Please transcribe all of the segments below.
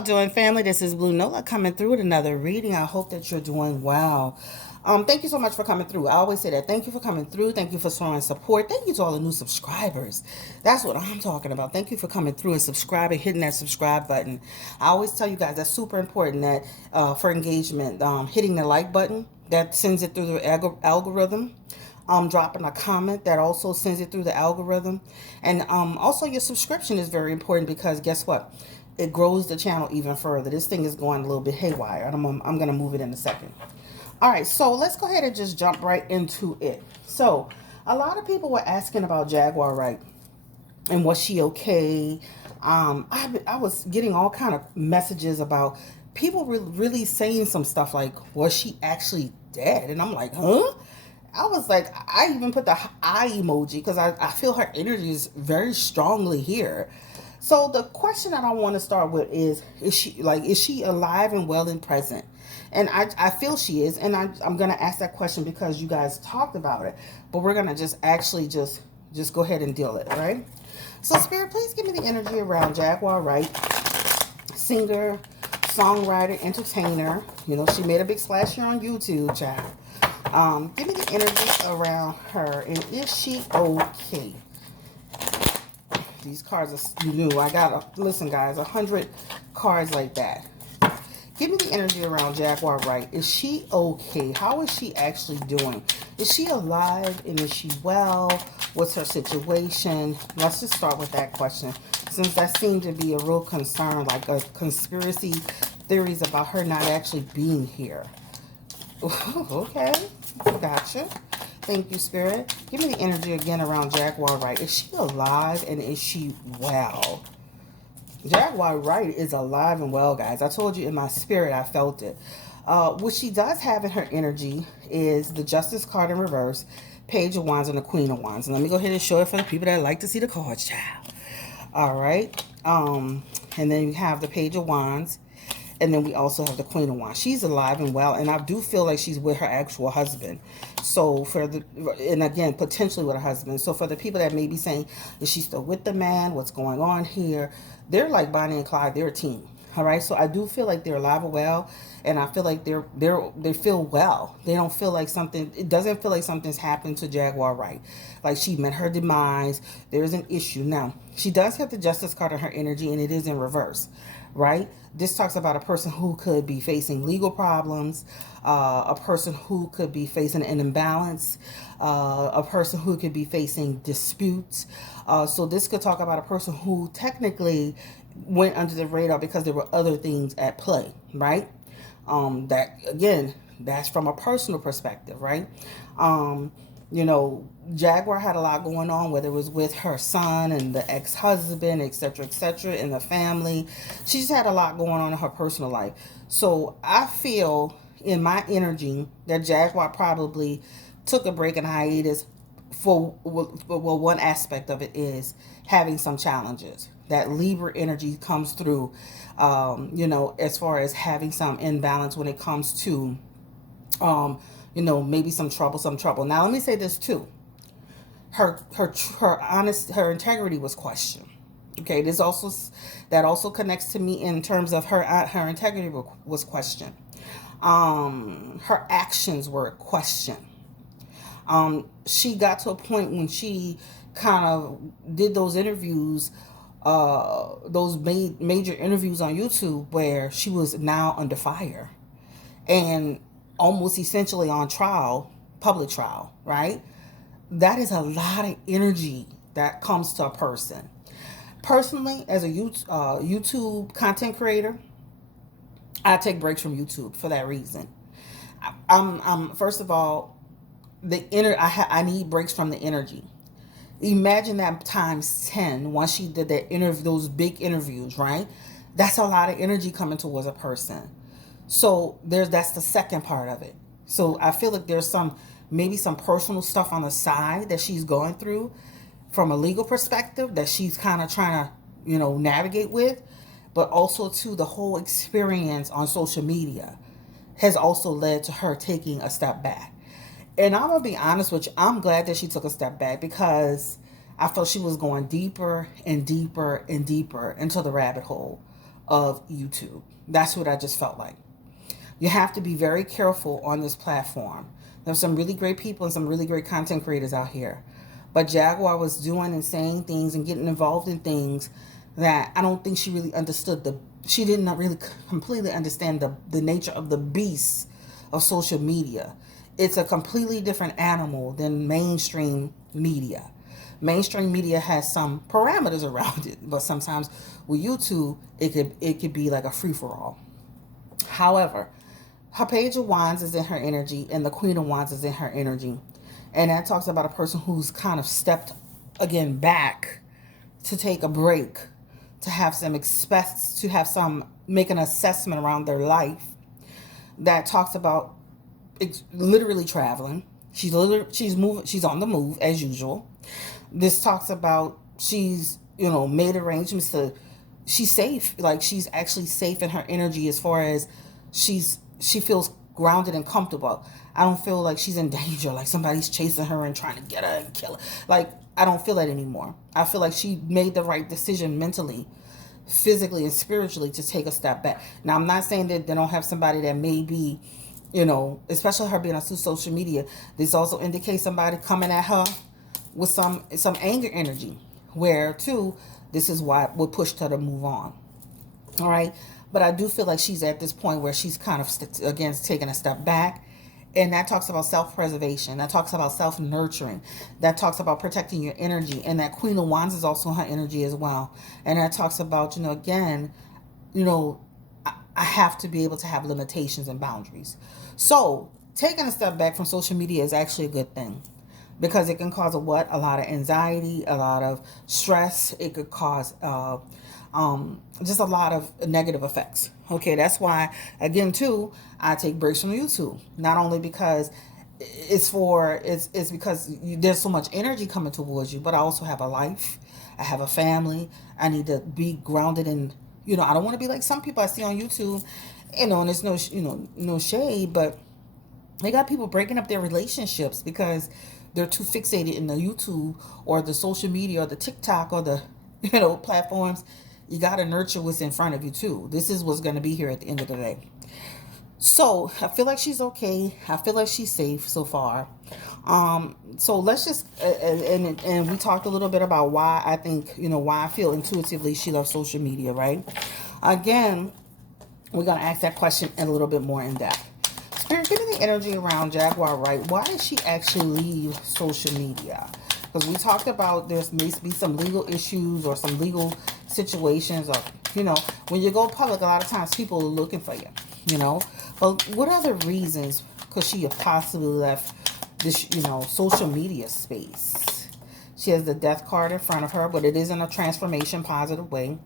y'all doing, family? This is Blue Nola coming through with another reading. I hope that you're doing well. Thank you so much for coming through. I always say that. Thank you for coming through. Thank you for showing support. Thank you to all the new subscribers. That's what I'm talking about. Thank you for coming through and subscribing, hitting that subscribe button. I always tell you guys that's super important that for engagement, hitting the like button that sends it through the algorithm. Dropping a comment that also sends it through the algorithm. And also your subscription is very important because guess what? It grows the channel even further. This thing is going a little bit haywire. And I'm going to move it in a second. All right, so let's go ahead and just jump right into it. So a lot of people were asking about Jaguar Wright and was she okay? I was getting all kind of messages about people really saying some stuff like, was she actually dead? And I'm like, huh? I was like, I even put the eye emoji because I feel her energy is very strongly here. So the question that I want to start with is she alive and well and present? And I feel she is, and I'm gonna ask that question because you guys talked about it. But we're gonna just actually just go ahead and deal it, right? So Spirit, please give me the energy around Jaguar Wright, singer, songwriter, entertainer. You know, she made a big splash here on YouTube, child. Give me the energy around her, and is she okay? These cards are new. I got listen, guys, 100 cards like that. Give me the energy around Jaguar Wright. Is she okay? How is she actually doing? Is she alive and is she well? What's her situation? Let's just start with that question, since that seemed to be a real concern, like a conspiracy theories about her not actually being here. Okay, gotcha. Thank you, Spirit. Give me the energy again around Jaguar Wright. Is she alive and is she well? Jaguar Wright is alive and well, guys. I told you in my spirit, I felt it. What she does have in her energy is the Justice card in reverse, Page of Wands, and the Queen of Wands. And let me go ahead and show it for the people that like to see the cards, child. All right. And then you have the Page of Wands. And then we also have the Queen of Wands. She's alive and well, and I do feel like she's with her actual husband. So and again, potentially with her husband. So for the people that may be saying, is she still with the man? What's going on here? They're like Bonnie and Clyde. They're a team. All right. So I do feel like they're alive and well, and I feel like they feel well. They don't feel like something. It doesn't feel like something's happened to Jaguar Wright. Like she met her demise. There's an issue now. She does have the Justice card in her energy, and it is in reverse, right? This talks about a person who could be facing legal problems, a person who could be facing an imbalance, a person who could be facing disputes. So this could talk about a person who technically went under the radar because there were other things at play, right? That again, that's from a personal perspective, right? You know, Jaguar had a lot going on, whether it was with her son and the ex-husband, etc., in the family. She just had a lot going on in her personal life. So I feel in my energy that Jaguar probably took a break and hiatus for, well, one aspect of it is having some challenges. That Libra energy comes through, you know, as far as having some imbalance when it comes to you know, maybe some trouble. Now, let me say this too. Her integrity was questioned. Okay, that also connects to me in terms of her integrity was questioned. Her actions were questioned. She got to a point when she kind of did those interviews, those major interviews on YouTube where she was now under fire and almost essentially on trial, public trial, right? That is a lot of energy that comes to a person. Personally, as a YouTube content creator, I take breaks from YouTube for that reason. I'm first of all, I need breaks from the energy. Imagine that times 10 once she did those big interviews, right? That's a lot of energy coming towards a person. So that's the second part of it. So I feel like there's maybe some personal stuff on the side that she's going through from a legal perspective that she's kind of trying to, you know, navigate with, but also to the whole experience on social media has also led to her taking a step back. And I'm gonna be honest with you, I'm glad that she took a step back because I felt she was going deeper and deeper and deeper into the rabbit hole of YouTube. That's what I just felt like. You have to be very careful on this platform. There's some really great people and some really great content creators out here. But Jaguar was doing and saying things and getting involved in things that I don't think she really understood. She did not really completely understand the nature of the beast of social media. It's a completely different animal than mainstream media. Mainstream media has some parameters around it, but sometimes with YouTube, it could be like a free for all. However, her Page of Wands is in her energy, and the Queen of Wands is in her energy, and that talks about a person who's kind of stepped again back to take a break, to have some expect to have some make an assessment around their life. That talks about literally traveling. She's moving. She's on the move as usual. This talks about she's made arrangements to. She's safe. Like she's actually safe in her energy as far as she feels grounded and comfortable. I don't feel like she's in danger, like somebody's chasing her and trying to get her and kill her. Like I don't feel that anymore. I feel like she made the right decision mentally, physically, and spiritually to take a step back. Now I'm not saying that they don't have somebody that may be, especially her being on social media. This also indicates somebody coming at her with some anger energy, where too this is why what pushed her to move on. All right. But I do feel like she's at this point where she's kind of, again, taking a step back. And that talks about self-preservation. That talks about self-nurturing. That talks about protecting your energy. And that Queen of Wands is also her energy as well. And that talks about, again, I have to be able to have limitations and boundaries. So taking a step back from social media is actually a good thing. Because it can cause a lot of anxiety, a lot of stress. It could cause just a lot of negative effects. Okay, that's why, again, too, I take breaks from YouTube. Not only because it's because there's so much energy coming towards you, but I also have a life. I have a family. I need to be grounded in, I don't want to be like some people I see on YouTube, and there's no shade, but they got people breaking up their relationships because they're too fixated in the YouTube or the social media or the TikTok or the platforms. You got to nurture what's in front of you too. This is what's going to be here at the end of the day. So I feel like she's okay. I feel like she's safe so far. So let's just and we talked a little bit about why I think why I feel intuitively she loves social media, right? Again, we're gonna ask that question a little bit more in depth. Spirit, give me the energy around Jaguar Wright. Why did she actually leave social media? Because we talked about there's may be some legal issues or some legal situations, or when you go public, a lot of times people are looking for you. But what other reasons could she have possibly left this social media space? She has the Death card in front of her, but it is in a transformation positive way.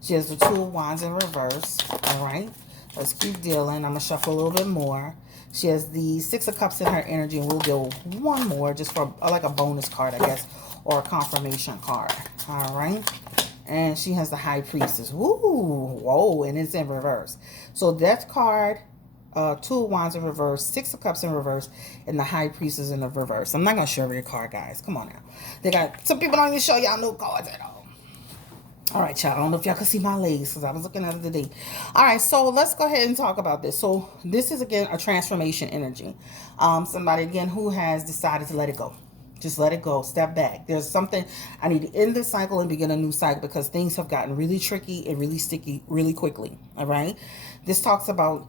She has the Two of Wands in reverse. All right, let's keep dealing. I'm gonna shuffle a little bit more. She has the Six of Cups in her energy, and we'll do one more just for like a bonus card, I guess, or a confirmation card. All right. And she has the High Priestess. Woo! Whoa! And it's in reverse. So Death card, Two of Wands in reverse, Six of Cups in reverse, and the High Priestess in the reverse. I'm not going to show every card, guys. Come on now. They got some people don't even show y'all no cards at all. All right, y'all. I don't know if y'all can see my legs because I was looking at it today. All right, so let's go ahead and talk about this. So this is, again, a transformation energy. Somebody, again, who has decided to let it go. Just let it go. Step back. There's something, I need to end this cycle and begin a new cycle because things have gotten really tricky and really sticky really quickly. All right. This talks about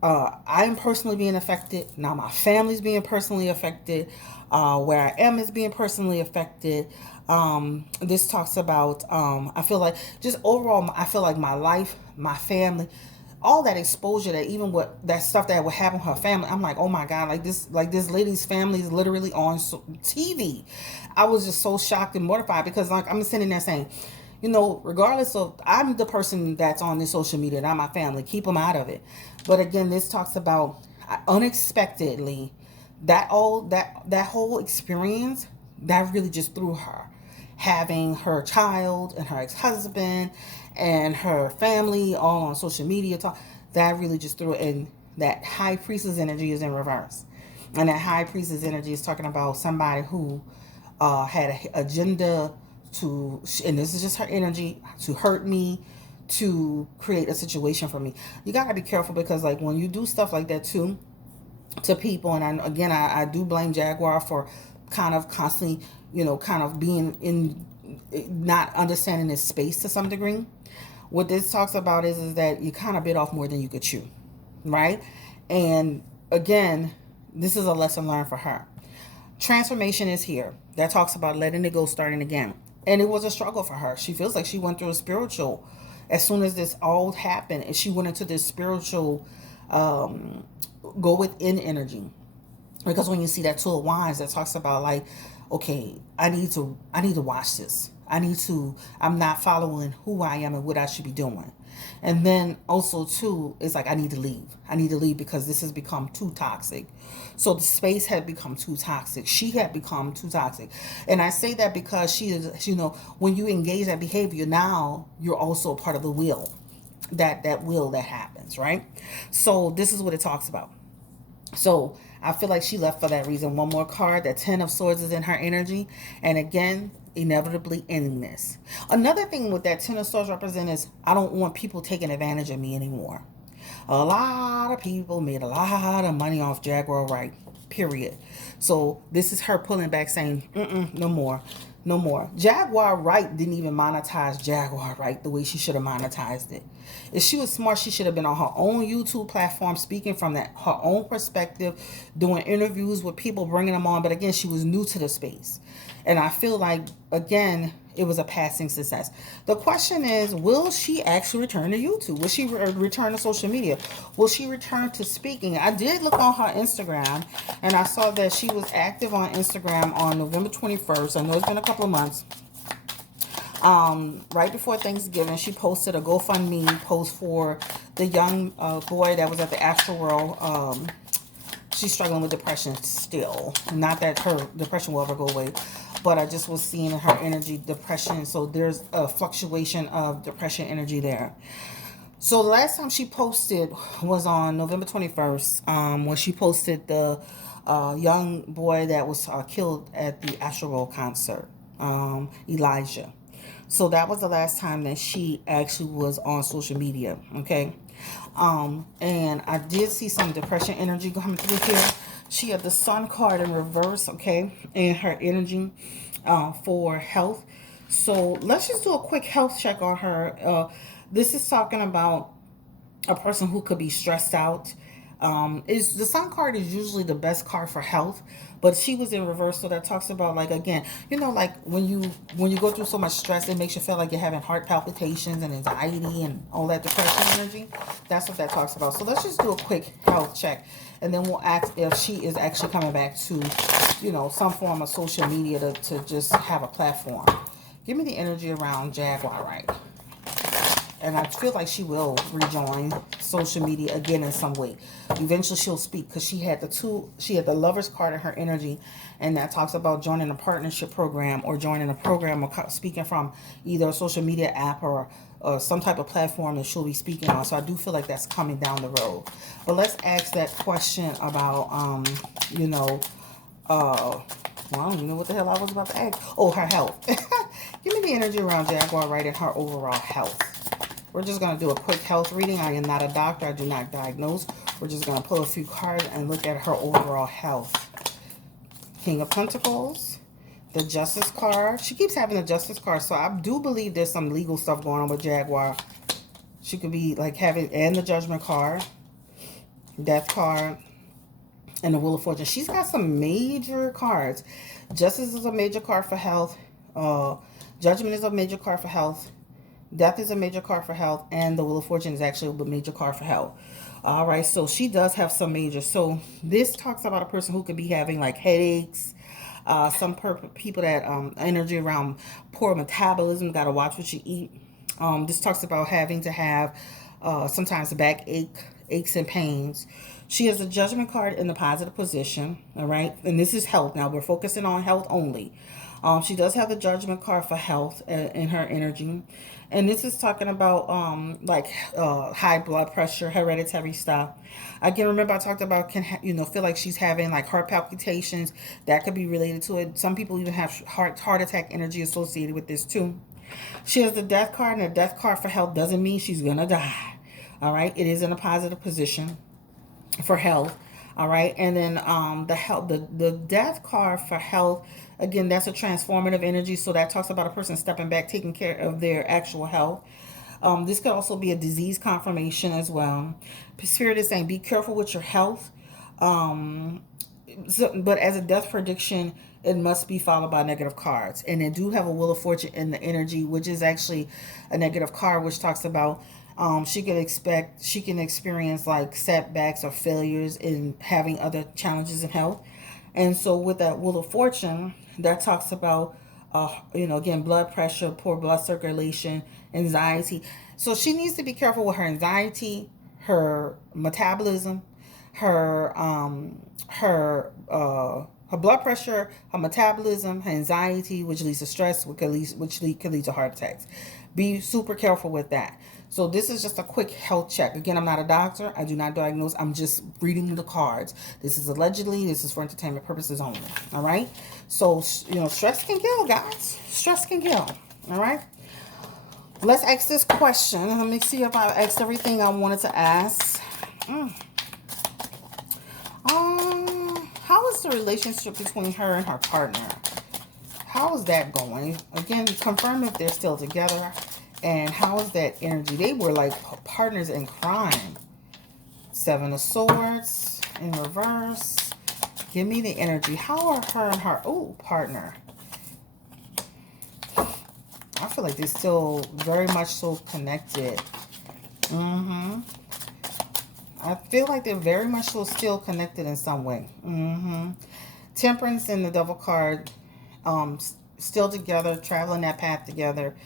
I'm personally being affected. Now my family's being personally affected. Where I am is being personally affected. This talks about I feel like just overall, I feel like my life, my family, all that exposure, that even what that stuff that would happen to her family, I'm like, oh my God, like this lady's family is literally on TV. I was just so shocked and mortified because like I'm sitting there saying, regardless of, I'm the person that's on this social media, not my family, keep them out of it. But again, this talks about unexpectedly that whole experience that really just threw her, having her child and her ex-husband and her family all on social media talk, that really just threw it in. That High Priestess energy is in reverse. And that High Priestess energy is talking about somebody who had an agenda to, and this is just her energy, to hurt me, to create a situation for me. You gotta be careful because like when you do stuff like that too to people, and I do blame Jaguar for kind of constantly, kind of being in, not understanding his space to some degree. What this talks about is that you kind of bit off more than you could chew, right? And again, this is a lesson learned for her. Transformation is here. That talks about letting it go, starting again. And it was a struggle for her. She feels like she went through a spiritual, as soon as this all happened, and she went into this spiritual um, go within energy. Because when you see that two of wands that talks about like, okay, I need to watch this. I'm not following who I am and what I should be doing. And then also too, it's like I need to leave because this has become too toxic. So the space had become too toxic. She had become too toxic. And I say that because she is, when you engage that behavior, now you're also a part of the will. That will that happens, right? So this is what it talks about. So I feel like she left for that reason. One more card, that Ten of Swords is in her energy. And again, inevitably ending this. Another thing with that Ten of Swords represent is I don't want people taking advantage of me anymore. A lot of people made a lot of money off Jaguar Wright, period. So this is her pulling back saying, no more. No more. Jaguar Wright didn't even monetize Jaguar Wright the way she should have monetized it. If she was smart, she should have been on her own YouTube platform, speaking from her own perspective, doing interviews with people, bringing them on. But again, she was new to the space. And I feel like, again, it was a passing success. The question is, will she actually return to YouTube? Will she return to social media? Will she return to speaking? I did look on her Instagram, and I saw that she was active on Instagram on November 21st. I know it's been a couple of months. Right before Thanksgiving, she posted a GoFundMe post for the young boy that was at the Astro World. She's struggling with depression still. Not that her depression will ever go away, but I just was seeing in her energy depression. So there's a fluctuation of depression energy there. So the last time she posted was on November 21st, when she posted the young boy that was killed at the Astro World concert, Elijah. So that was the last time that she actually was on social media, okay? And I did see some depression energy coming through here. She had the Sun card in reverse, okay, and her energy for health. So let's just do a quick health check on her. This is talking about a person who could be stressed out. Is the Sun card is usually the best card for health, but she was in reverse, so that talks about like, again, like when you go through so much stress, it makes you feel like you're having heart palpitations and anxiety and all that depression energy. That's what that talks about. So let's just do a quick health check, and then we'll ask if she is actually coming back to some form of social media to just have a platform. Give me the energy around Jaguar, right? And I feel like she will rejoin social media again in some way. Eventually she'll speak, because she had the Lover's card in her energy, and that talks about joining a partnership program or joining a program or speaking from either a social media app or some type of platform that she'll be speaking on. So I do feel like that's coming down the road. But let's ask that question about, well, I don't even know what the hell I was about to ask. Oh, her health. Give me the energy around Jaguar Wright and her overall health. We're just going to do a quick health reading. I am not a doctor. I do not diagnose. We're just going to pull a few cards and look at her overall health. King of Pentacles. The Justice card. She keeps having the Justice card. So I do believe there's some legal stuff going on with Jaguar. She could be like having, and the Judgment card. Death card. And the Wheel of Fortune. She's got some major cards. Justice is a major card for health. Judgment is a major card for health. Death is a major card for health, and the Wheel of Fortune is actually a major card for health. All right, so she does have some major. So this talks about a person who could be having like headaches. Some people that energy around poor metabolism, got to watch what you eat. This talks about having to have sometimes aches and pains. She has a Judgment card in the positive position, all right? And this is health. Now, we're focusing on health only. She does have the Judgment card for health in her energy. And this is talking about high blood pressure, hereditary stuff. Again, remember I talked about feel like she's having like heart palpitations. That could be related to it. Some people even have heart attack energy associated with this too. She has the death card, and the death card for health doesn't mean she's going to die. All right. It is in a positive position for health. All right. And then the health, the death card for health, again, that's a transformative energy. So that talks about a person stepping back, taking care of their actual health. This could also be a disease confirmation as well. Spirit is saying, be careful with your health. But as a death prediction, it must be followed by negative cards. And they do have a Wheel of Fortune in the energy, which is actually a negative card, which talks about she can experience like setbacks or failures in having other challenges in health. And so with that Wheel of Fortune, that talks about again, blood pressure, poor blood circulation, anxiety. So she needs to be careful with her anxiety, her metabolism, her blood pressure, her metabolism, her anxiety, which leads to stress, which could lead to heart attacks. Be super careful with that. So this is just a quick health check. Again, I'm not a doctor. I do not diagnose. I'm just reading the cards. This is allegedly. This is for entertainment purposes only. All right. So stress can kill, guys. Stress can kill. All right. Let's ask this question. Let me see if I asked everything I wanted to ask. How is the relationship between her and her partner? How is that going? Again, confirm if they're still together. And how is that energy? They were like partners in crime. Seven of Swords in reverse. Give me the energy. How are her and her partner? I feel like they're still very much so connected. I feel like they're very much so still connected in some way. Temperance and the Devil card. Still together, traveling that path together.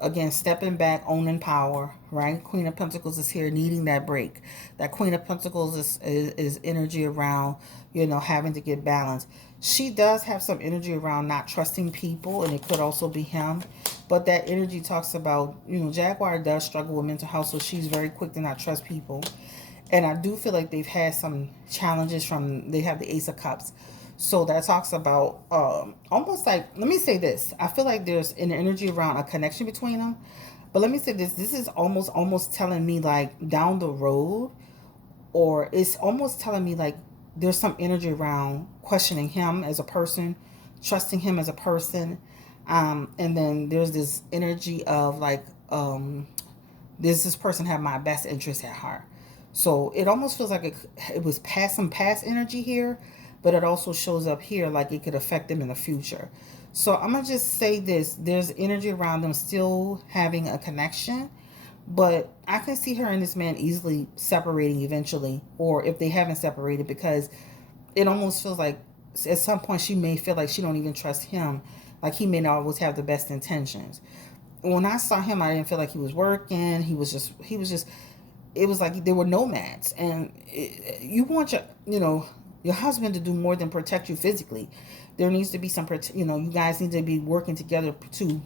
Again, stepping back, owning power, right? Queen of Pentacles is here needing that break. That Queen of Pentacles is energy around, having to get balance. She does have some energy around not trusting people, and it could also be him. But that energy talks about, Jaguar does struggle with mental health, so she's very quick to not trust people. And I do feel like they've had some challenges they have the Ace of Cups. So that talks about almost like, let me say this. I feel like there's an energy around a connection between them. But let me say this. This is almost telling me like down the road, or it's almost telling me like there's some energy around questioning him as a person, trusting him as a person. And then there's this energy of like, does this person have my best interest at heart? So it almost feels like it was some past energy here. But it also shows up here like it could affect them in the future. So I'm going to just say this. There's energy around them still having a connection. But I can see her and this man easily separating eventually. Or if they haven't separated, because it almost feels like at some point she may feel like she don't even trust him. Like he may not always have the best intentions. When I saw him, I didn't feel like he was working. He was just, it was like they were nomads. And you want your husband to do more than protect you physically. There needs to be some, you guys need to be working together to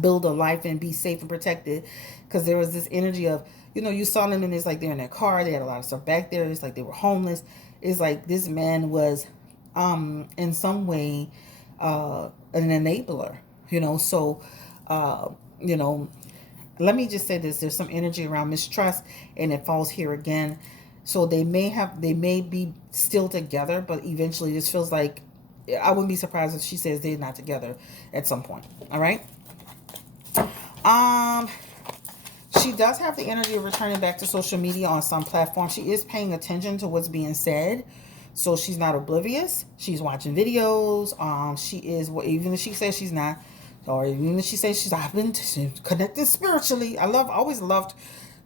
build a life and be safe and protected. Because there was this energy of, you saw them and it's like they're in their car. They had a lot of stuff back there. It's like they were homeless. It's like this man was in some way an enabler, So, let me just say this. There's some energy around mistrust, and it falls here again. So they may be still together, but eventually this feels like, I wouldn't be surprised if she says they're not together at some point. All right. She does have the energy of returning back to social media on some platform. She is paying attention to what's being said. So she's not oblivious. She's watching videos. She is, even if she says she's not, or even if she says I've been connected spiritually. Always loved.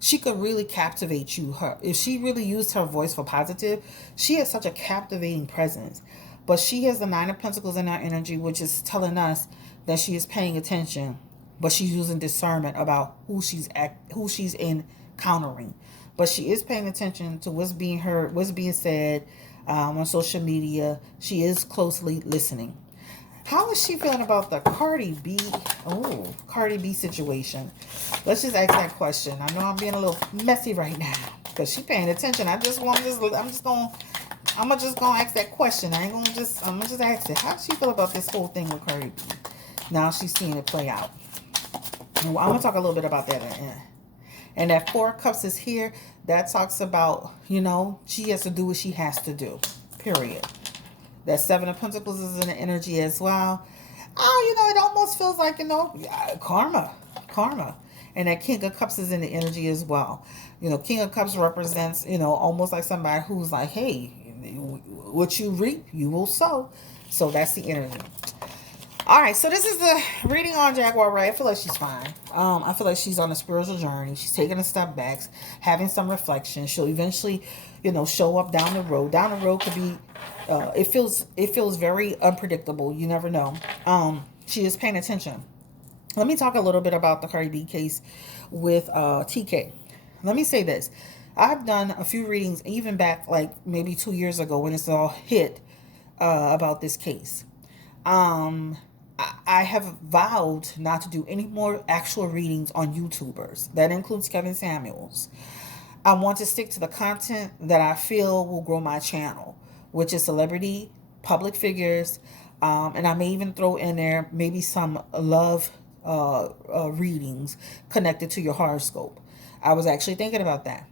She could really captivate you. If she really used her voice for positive, she has such a captivating presence. But she has the Nine of Pentacles in her energy, which is telling us that she is paying attention, but she's using discernment about who she's encountering. But she is paying attention to what's being heard, what's being said on social media. She is closely listening. How is she feeling about the Cardi B situation? Let's just ask that question. I know I'm being a little messy right now because she's paying attention. I'm just gonna ask that question. I'm gonna just ask it. How does she feel about this whole thing with Cardi B? Now she's seeing it play out. I'm going to talk a little bit about that in a minute. And that Four of Cups is here. That talks about, you know, she has to do what she has to do. Period. That Seven of Pentacles is in the energy as well. Oh, you know, it almost feels like, you know, karma. Karma. And that King of Cups is in the energy as well. You know, King of Cups represents, you know, almost like somebody who's like, hey, what you reap, you will sow. So that's the energy. All right, so this is the reading on Jaguar Wright. I feel like she's fine. I feel like she's on a spiritual journey. She's taking a step back, having some reflection. She'll eventually, you know, show up down the road. Down the road could be, it feels very unpredictable. You never know. She is paying attention. Let me talk a little bit about the Cardi B case with TK. Let me say this. I've done a few readings, even back like maybe 2 years ago when it's all hit about this case. I have vowed not to do any more actual readings on YouTubers. That includes Kevin Samuels. I want to stick to the content that I feel will grow my channel, which is celebrity, public figures, and I may even throw in there maybe some love readings connected to your horoscope. I was actually thinking about that.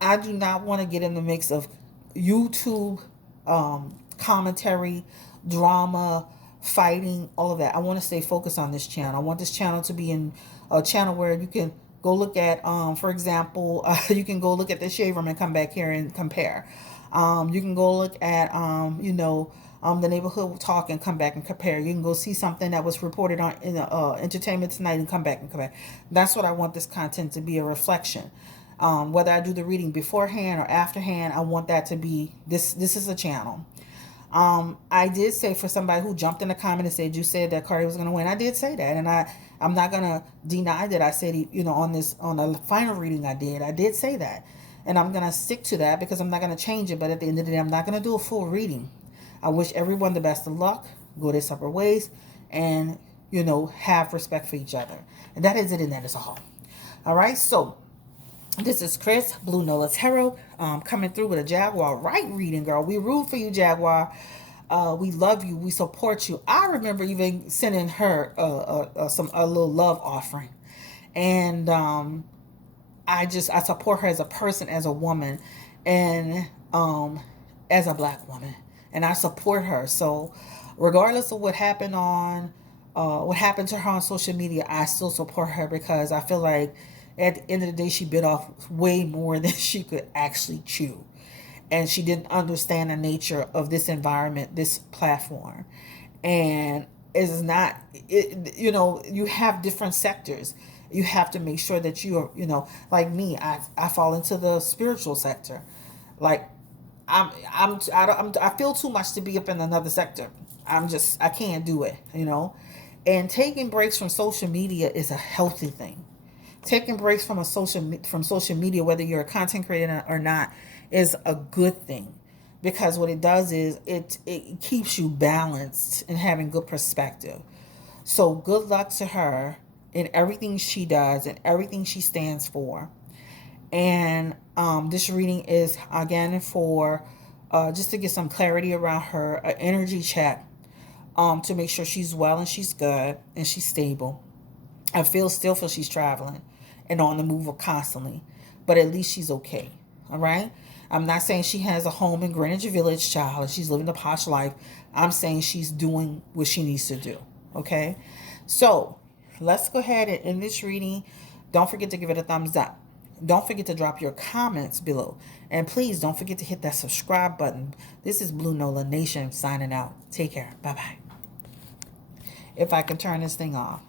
I do not want to get in the mix of YouTube commentary, drama, fighting, all of that. I want to stay focused on this channel. I want this channel to be in a channel where you can go look at, for example, you can go look at the shade room and come back here and compare. You can go look at, you know, the neighborhood talk and come back and compare. You can go see something that was reported on in Entertainment Tonight and come back and compare. That's what I want this content to be, a reflection. Whether I do the reading beforehand or afterhand, I want that to be, this is a channel. I did say, for somebody who jumped in the comment and said, you said that Cardi was going to win. I did say that. And I'm not going to deny that I said, you know, on the final reading I did say that. And I'm going to stick to that because I'm not going to change it. But at the end of the day, I'm not going to do a full reading. I wish everyone the best of luck, go their separate ways, and, you know, have respect for each other. And that is it, and that is all. All right, so this is Chris, Blue Nola Tarot, coming through with a Jaguar Wright reading, girl. We root for you, Jaguar. We love you. We support you. I remember even sending her a little love offering. And I support her as a person, as a woman, and as a black woman. And I support her. So regardless of what happened to her on social media, I still support her because I feel like at the end of the day, she bit off way more than she could actually chew. And she didn't understand the nature of this environment, this platform. And it's not, you know, you have different sectors. You have to make sure that you are, you know, like me, I fall into the spiritual sector. Like, I feel too much to be up in another sector. I can't do it, you know. And taking breaks from social media is a healthy thing. Taking breaks from social media, whether you're a content creator or not, is a good thing, because what it does is it keeps you balanced and having good perspective. So good luck to her in everything she does and everything she stands for. And this reading is again for just to get some clarity around her, an energy check, to make sure she's well and she's good and she's stable. I still feel she's traveling and on the move constantly, but at least she's okay. All right. I'm not saying she has a home in Greenwich Village, child, and she's living a posh life. I'm saying she's doing what she needs to do. Okay. So let's go ahead and end this reading. Don't forget to give it a thumbs up. Don't forget to drop your comments below. And please don't forget to hit that subscribe button. This is Blue Nola Nation signing out. Take care. Bye-bye. If I can turn this thing off.